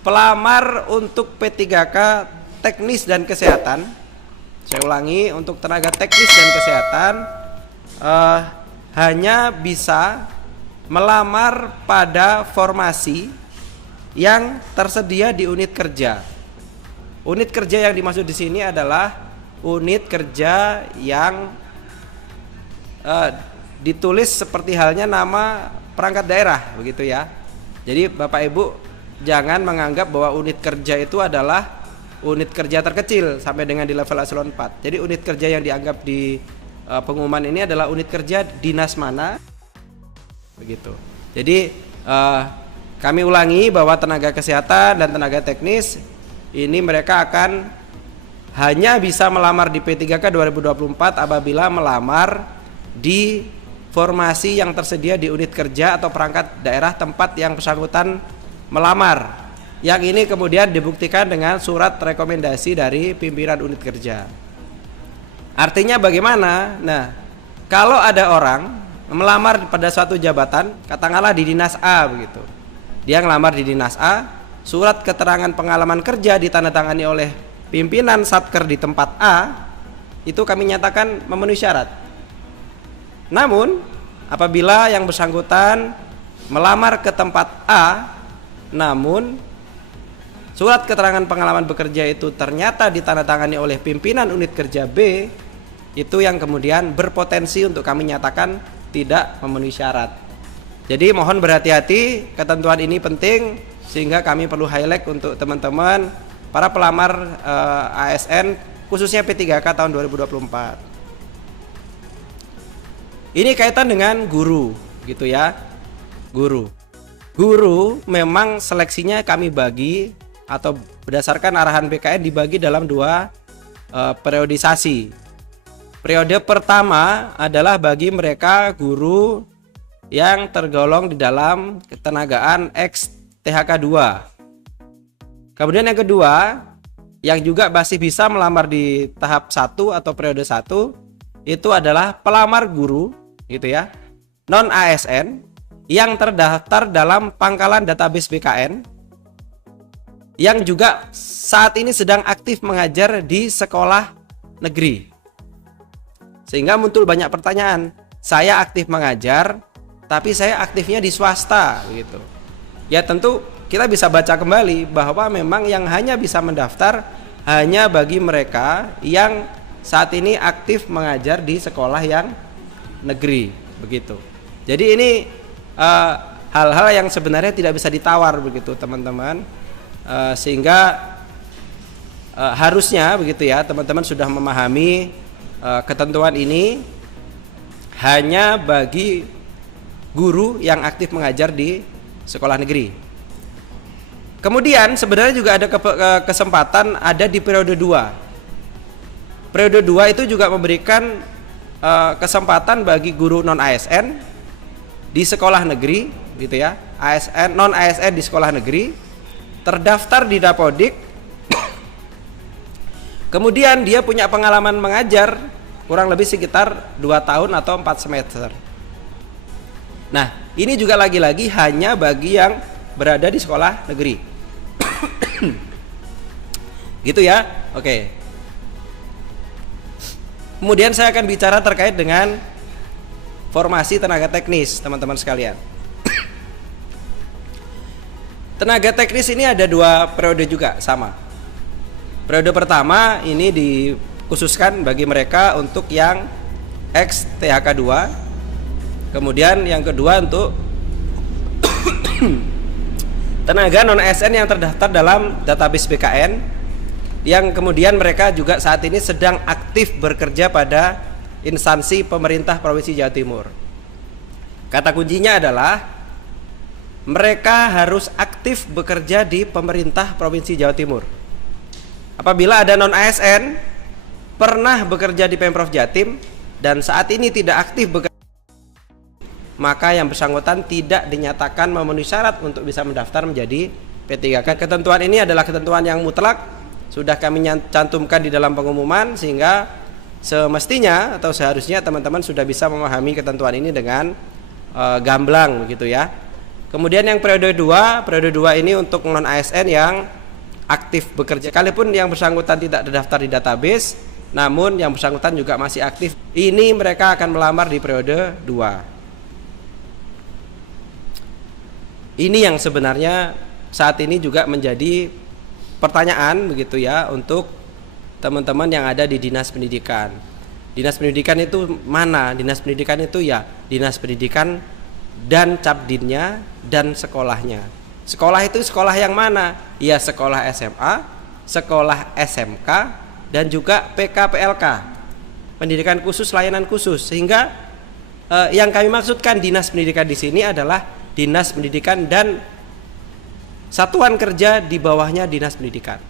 pelamar untuk P3K teknis dan kesehatan, saya ulangi, untuk tenaga teknis dan kesehatan hanya bisa melamar pada formasi yang tersedia di unit kerja. Unit kerja yang dimaksud di sini adalah unit kerja yang ditulis seperti halnya nama perangkat daerah, begitu ya. Jadi Bapak Ibu jangan menganggap bahwa unit kerja itu adalah unit kerja terkecil sampai dengan di level eselon 4. Jadi unit kerja yang dianggap di pengumuman ini adalah unit kerja dinas mana, begitu. Jadi kami ulangi bahwa tenaga kesehatan dan tenaga teknis ini mereka akan hanya bisa melamar di P3K 2024 apabila melamar di formasi yang tersedia di unit kerja atau perangkat daerah tempat yang bersangkutan melamar. Yang ini kemudian dibuktikan dengan surat rekomendasi dari pimpinan unit kerja. Artinya bagaimana? Nah, kalau ada orang melamar pada suatu jabatan, katakanlah di dinas A begitu. Dia ngelamar di dinas A, surat keterangan pengalaman kerja ditandatangani oleh pimpinan Satker di tempat A, itu kami nyatakan memenuhi syarat. Namun, apabila yang bersangkutan melamar ke tempat A, namun surat keterangan pengalaman bekerja itu ternyata ditandatangani oleh pimpinan unit kerja B, itu yang kemudian berpotensi untuk kami nyatakan tidak memenuhi syarat. Jadi mohon berhati-hati, ketentuan ini penting sehingga kami perlu highlight untuk teman-teman para pelamar ASN khususnya P3K tahun 2024. Ini kaitan dengan guru, gitu ya. Guru memang seleksinya kami bagi atau berdasarkan arahan BKN dibagi dalam dua periodisasi. Periode pertama adalah bagi mereka guru yang tergolong di dalam ketenagaan X THK 2. Kemudian yang kedua, yang juga masih bisa melamar di tahap 1 atau periode 1, itu adalah pelamar guru, gitu ya, non ASN yang terdaftar dalam pangkalan database BKN, yang juga saat ini sedang aktif mengajar di sekolah negeri. Sehingga muncul banyak pertanyaan, saya aktif mengajar tapi saya aktifnya di swasta, begitu. Ya tentu kita bisa baca kembali bahwa memang yang hanya bisa mendaftar hanya bagi mereka yang saat ini aktif mengajar di sekolah yang negeri, begitu. Jadi ini hal-hal yang sebenarnya tidak bisa ditawar, begitu teman-teman. Sehingga harusnya begitu ya, teman-teman sudah memahami ketentuan ini hanya bagi guru yang aktif mengajar di sekolah negeri. Kemudian sebenarnya juga ada kesempatan ada di periode 2. Periode 2 itu juga memberikan kesempatan bagi guru non ASN di sekolah negeri, gitu ya. ASN non ASN di sekolah negeri terdaftar di Dapodik. Kemudian dia punya pengalaman mengajar kurang lebih sekitar 2 tahun atau 4 semester. Nah, ini juga lagi-lagi hanya bagi yang berada di sekolah negeri. Gitu ya. Oke. Kemudian saya akan bicara terkait dengan formasi tenaga teknis, teman-teman sekalian. Tenaga teknis ini ada 2 periode juga sama. Periode pertama ini dikhususkan bagi mereka untuk yang X THK 2. Kemudian yang kedua untuk tenaga non ASN yang terdaftar dalam database BKN, yang kemudian mereka juga saat ini sedang aktif bekerja pada instansi pemerintah Provinsi Jawa Timur. Kata kuncinya adalah mereka harus aktif bekerja di pemerintah Provinsi Jawa Timur. Apabila ada non ASN pernah bekerja di Pemprov Jatim dan saat ini tidak aktif bekerja, maka yang bersangkutan tidak dinyatakan memenuhi syarat untuk bisa mendaftar menjadi P3K. Ketentuan ini adalah ketentuan yang mutlak, sudah kami cantumkan di dalam pengumuman, sehingga semestinya atau seharusnya teman-teman sudah bisa memahami ketentuan ini dengan gamblang, begitu ya. Kemudian yang periode 2 ini untuk non ASN yang aktif bekerja. Sekalipun yang bersangkutan tidak terdaftar di database, namun yang bersangkutan juga masih aktif. Ini mereka akan melamar di periode 2. Ini yang sebenarnya saat ini juga menjadi pertanyaan begitu ya untuk teman-teman yang ada di Dinas Pendidikan. Dinas Pendidikan itu mana? Dinas Pendidikan itu ya Dinas Pendidikan dan Capdinnya dan sekolahnya. Sekolah itu sekolah yang mana? Ya sekolah SMA, sekolah SMK, dan juga PKPLK, pendidikan khusus, layanan khusus. Sehingga yang kami maksudkan dinas pendidikan di sini adalah dinas pendidikan dan satuan kerja di bawahnya dinas pendidikan.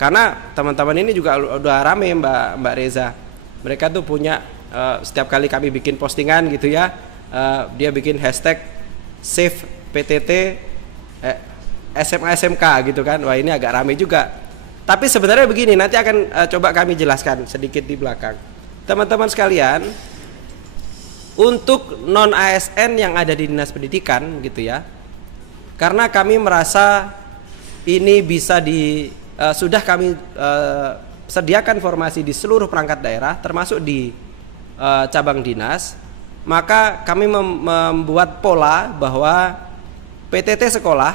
Karena teman-teman ini juga udah rame Mbak Reza. Mereka tuh punya setiap kali kami bikin postingan gitu ya, dia bikin hashtag save PTT SMA SMK gitu kan. Wah ini agak rame juga. Tapi sebenarnya begini, nanti akan coba kami jelaskan sedikit di belakang. Teman-teman sekalian, untuk non ASN yang ada di Dinas Pendidikan gitu ya. Karena kami merasa ini bisa sudah kami sediakan formasi di seluruh perangkat daerah termasuk di cabang dinas, maka kami membuat pola bahwa PTT sekolah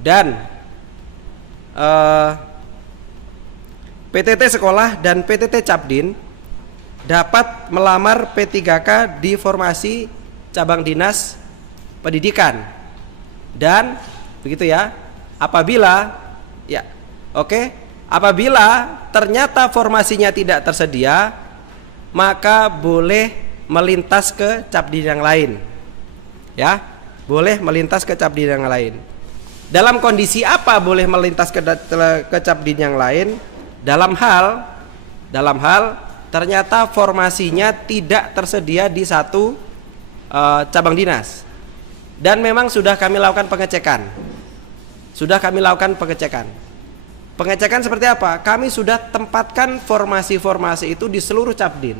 dan PTT sekolah dan PTT Capdin dapat melamar P3K di formasi cabang dinas pendidikan. Dan begitu ya, apabila ternyata formasinya tidak tersedia, maka boleh melintas ke Capdin yang lain. Ya, boleh melintas ke Capdin yang lain. Dalam kondisi apa boleh melintas ke Capdin yang lain? Dalam hal ternyata formasinya tidak tersedia di satu cabang dinas. Dan memang sudah kami lakukan pengecekan. Pengecekan seperti apa? Kami sudah tempatkan formasi-formasi itu di seluruh Capdin.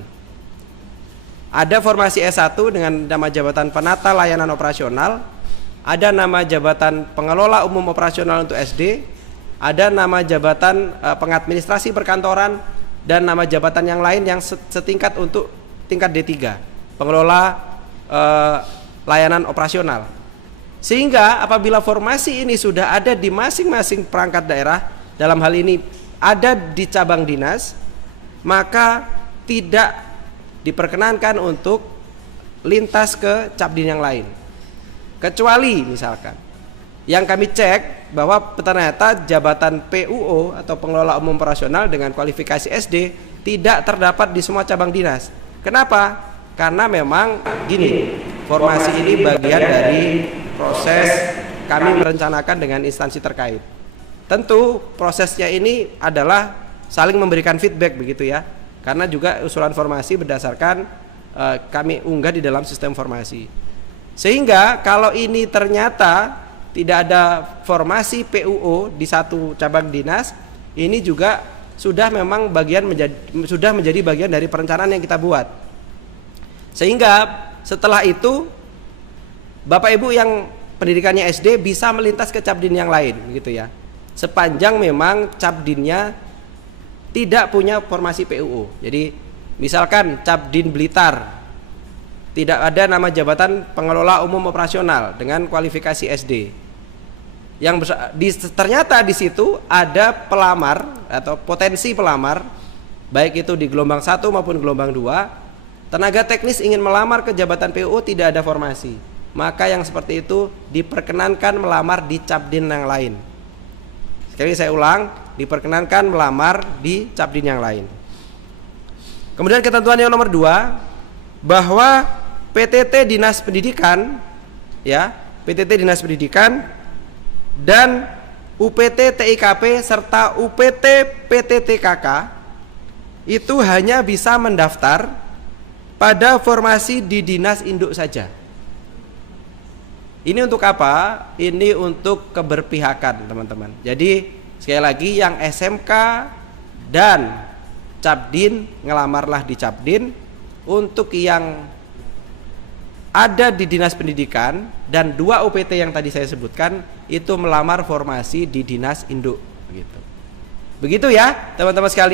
Ada formasi S1 dengan nama jabatan penata layanan operasional, ada nama jabatan pengelola umum operasional untuk SD, ada nama jabatan pengadministrasi perkantoran, dan nama jabatan yang lain yang setingkat untuk tingkat D3, pengelola layanan operasional. Sehingga apabila formasi ini sudah ada di masing-masing perangkat daerah, dalam hal ini ada di cabang dinas, maka tidak diperkenankan untuk lintas ke Capdin yang lain. Kecuali misalkan yang kami cek bahwa ternyata jabatan PUO atau pengelola umum operasional dengan kualifikasi SD tidak terdapat di semua cabang dinas. Kenapa? Karena memang gini, formasi ini bagian dari proses kami merencanakan dengan instansi terkait. Tentu prosesnya ini adalah saling memberikan feedback begitu ya. Karena juga usulan formasi berdasarkan kami unggah di dalam sistem formasi. Sehingga kalau ini ternyata tidak ada formasi PUO di satu cabang dinas, ini juga sudah memang sudah menjadi bagian dari perencanaan yang kita buat. Sehingga setelah itu Bapak Ibu yang pendidikannya SD bisa melintas ke Capdin yang lain gitu ya. Sepanjang memang Capdinnya tidak punya formasi PUO. Jadi misalkan Capdin Blitar tidak ada nama jabatan pengelola umum operasional dengan kualifikasi SD. Ternyata di situ ada pelamar atau potensi pelamar, baik itu di gelombang 1 maupun gelombang 2, tenaga teknis ingin melamar ke jabatan PUO tidak ada formasi. Maka yang seperti itu diperkenankan melamar di Capdin yang lain. Sekali saya ulang, diperkenankan melamar di Capdin yang lain. Kemudian ketentuan yang nomor 2, bahwa PTT Dinas Pendidikan ya, PTT Dinas Pendidikan dan UPT TIKP serta UPT PTTKK itu hanya bisa mendaftar pada formasi di dinas induk saja. Ini untuk apa? Ini untuk keberpihakan teman-teman. Jadi sekali lagi yang SMK dan Capdin ngelamarlah di Capdin. Untuk yang ada di Dinas Pendidikan, dan 2 UPT yang tadi saya sebutkan itu melamar formasi di Dinas Induk, begitu. Begitu ya, teman-teman sekalian.